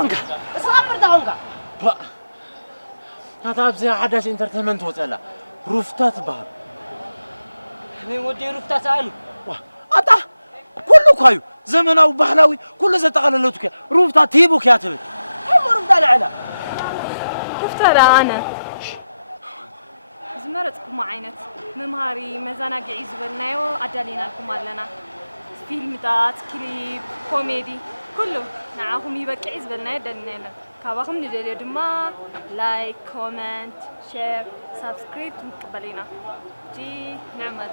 تونكا صابر تونكا با هذا بزي حدث انترتينمنت وصلا روفتات بار ني ودي روفتات عنو أتا كله كايو زمناوي بحلاوي كله زتقللتك روفتات تيبو كاتب هم روفتات عنا روفتات أنا زمرتكم عينت ممهاري مزاناقعي زبلنايو عدالينا لكم لنا فيلمات كليب كوميدي كله نعاهم يبقى زبلنا يدلنا كاباكم ندير دما لايك كومنت شير سبسكرايب مقبلينا جي نعمة